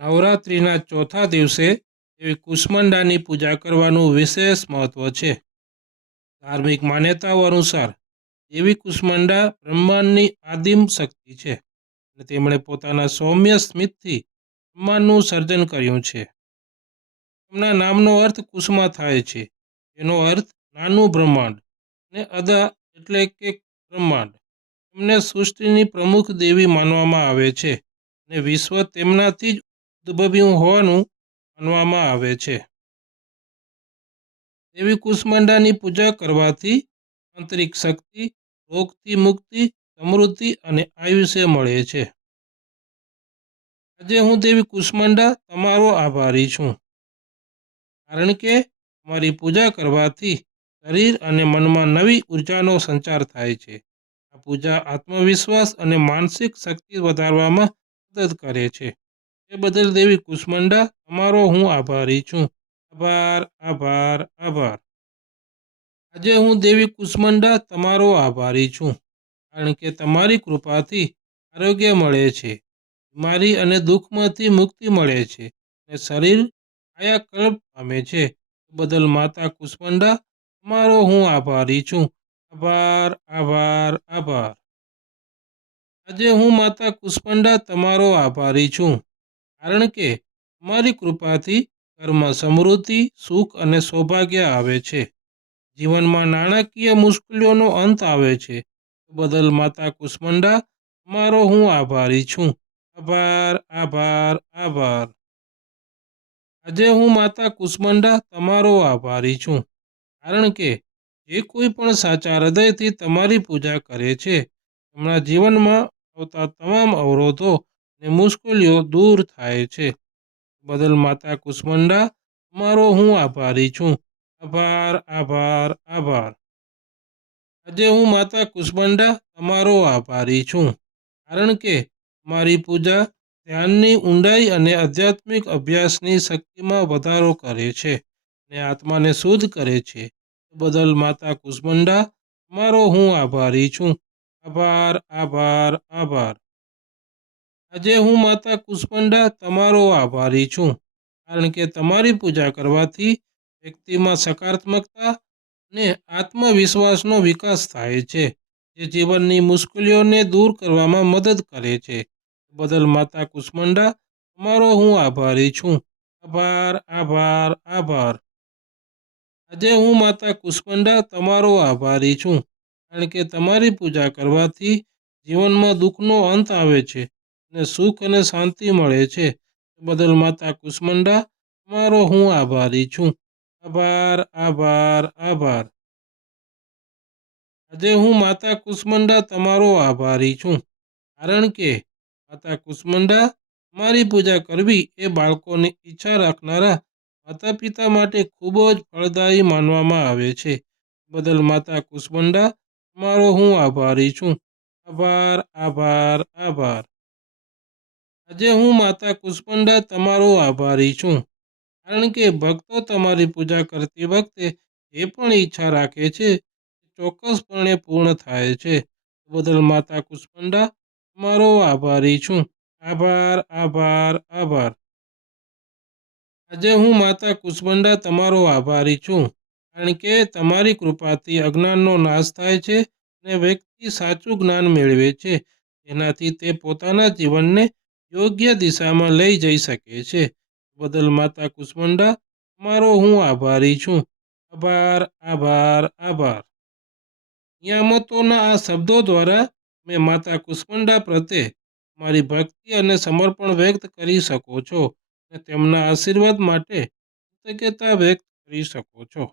નવરાત્રિના ચોથા દિવસે દેવી કુષ્માંડાની પૂજા કરવાનું વિશેષ મહત્વ છે. ધાર્મિક માન્યતાઓ અનુસાર દેવી કુષ્માંડા બ્રહ્માંડની આદિમ શક્તિ છે અને તેમણે પોતાના સૌમ્ય સ્મિતથી બ્રહ્માંડનું સર્જન કર્યું છે. તેમના નામનો અર્થ કુષ્મા થાય છે, જેનો અર્થ નાનું બ્રહ્માંડ, અને અદા એટલે કે બ્રહ્માંડ. તેમને સૃષ્ટિની પ્રમુખ દેવી માનવામાં આવે છે અને વિશ્વ તેમનાથી જ ઉદ્ભવ્યું હોવાનું માનવામાં આવે છે. દેવી કુષ્માંડાની પૂજા કરવાથી આંતરિક શક્તિ, રોગથી મુક્તિ, સમૃદ્ધિ અને આયુષ્ય મળે છે. આજે હું દેવી કુષ્માંડા તમારો આભારી છું, કારણ કે તમારી પૂજા કરવાથી શરીર અને મનમાં નવી ઉર્જાનો સંચાર થાય છે. આ પૂજા આત્મવિશ્વાસ અને માનસિક શક્તિ વધારવામાં મદદ કરે છે. તે બદલ દેવી કુષ્માંડા તમારો હું આભારી છું. આભાર, આભાર, આભાર. આજે હું દેવી કુષ્માંડા તમારો આભારી છું, કારણ કે તમારી કૃપાથી આરોગ્ય મળે છે, બીમારી અને દુઃખમાંથી મુક્તિ મળે છે અને શરીર કાયાકલ્પ પામે છે. તે બદલ માતા કુષ્માંડા તમારો હું આભારી છું. આભાર, આભાર, આભાર. આજે હું માતા કુષ્માંડા તમારો આભારી છું, કારણ કે તમારી કૃપાથી ઘરમાં સમૃદ્ધિ, સુખ અને સૌભાગ્ય આવે છે. જીવનમાં નાણાકીય મુશ્કેલીઓનો અંત આવે છે. તે બદલ માતા કુષ્માંડા તમારો હું આભારી છું. આભાર, આભાર, આભાર. આજે હું માતા કુષ્માંડા તમારો આભારી છું, કારણ કે જે કોઈ પણ સાચા હૃદયથી તમારી પૂજા કરે છે, તેમના જીવનમાં આવતા તમામ અવરોધો અને મુશ્કેલીઓ દૂર થાય છે. બદલ માતા કુષ્માંડા તમારો હું આભારી છું. આભાર, આભાર, આભાર. આજે હું માતા કુષ્માંડા તમારો આભારી છું, કારણ કે મારી પૂજા ધ્યાનની ઊંડાઈ અને આધ્યાત્મિક અભ્યાસની શક્તિમાં વધારો કરે છે અને આત્માને શુદ્ધ કરે છે. બદલ માતા કુષ્માંડા તમારો હું આભારી છું. આભાર, આભાર, આભાર. આજે હું માતા કુષ્માંડા તમારો આભારી છું, કારણ કે તમારી પૂજા કરવાથી વ્યક્તિમાં સકારાત્મકતા અને આત્મવિશ્વાસનો વિકાસ થાય છે, જે જીવનની મુશ્કેલીઓને દૂર કરવામાં મદદ કરે છે. બદલ માતા કુષ્માંડા તમારો હું આભારી છું. આભાર, આભાર, આભાર. આજે હું માતા કુષ્માંડા તમારો આભારી છું, કારણ કે તમારી પૂજા કરવાથી જીવનમાં દુઃખનો અંત આવે છે અને સુખ અને શાંતિ મળે છે. બદલ માતા કુષ્માંડા તમારો હું આભારી છું. આભાર, આભાર, આભાર. આજે હું માતા કુષ્માંડા તમારો આભારી છું, કારણ કે માતા કુષ્માંડા તમારી પૂજા કરવી એ બાળકોની ઈચ્છા રાખનારા માતા પિતા માટે ખૂબ જ ફળદાયી માનવામાં આવે છે. બદલ માતા કુષ્માંડા તમારો હું આભારી છું. આભાર, આભાર, આભાર. આજે હું માતા કુષ્માંડા તમારો આભારી છું, કારણ કે ભક્તો તમારી પૂજા કરતી વખતે જે પણ ઈચ્છા રાખે છે તે ચોક્કસપણે પૂર્ણ થાય છે. બદલ માતા કુષ્માંડા તમારો આભારી છું. આભાર, આભાર, આભાર. આજે હું માતા કુષ્માંડા તમારો આભારી છું, કારણ કે તમારી કૃપાથી અજ્ઞાનનો નાશ થાય છે અને વ્યક્તિ સાચું જ્ઞાન મેળવે છે, જેનાથી તે પોતાના જીવનને યોગ્ય દિશામાં લઈ જઈ શકે છે. બદલ માતા કુષ્માંડા તમારો હું આભારી છું. આભાર, આભાર, આભાર. નિયામતોના આ શબ્દો દ્વારા મેં માતા કુષ્માંડા પ્રત્યે મારી ભક્તિ અને સમર્પણ વ્યક્ત કરી શકો છો અને તેમના આશીર્વાદ માટે કૃતજ્ઞતા વ્યક્ત કરી શકો છો.